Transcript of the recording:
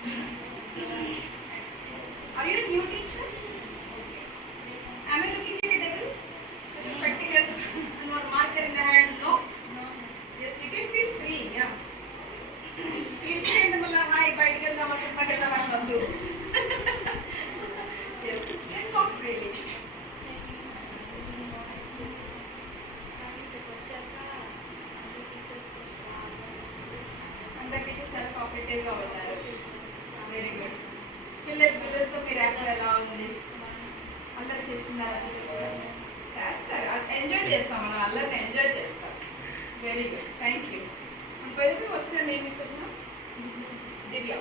Are you a new teacher? Am I looking like a devil? With the spectacles and one marker in the hand? No? Yes, you can feel free, yeah. Feel free and hi, బయటికి వెళ్దాం సినిమాకి వెళ్దాం అనవద్దు. Yes, you can talk freely. అందరి టీచర్స్ చాలా కోఆపరేటివ్గా ఉంటారు. Very good. పిల్లలతో మీ ర్యాప్ ఎలా ఉంది? అల్లరి చేస్తున్నారా? చేస్తారు, ఎంజాయ్ చేస్తాం, మనం అల్లరిని ఎంజాయ్ చేస్తాం. Very good, thank you. ఇంకో వచ్చిన నేమ్ ఇస్తున్నా దివ్య.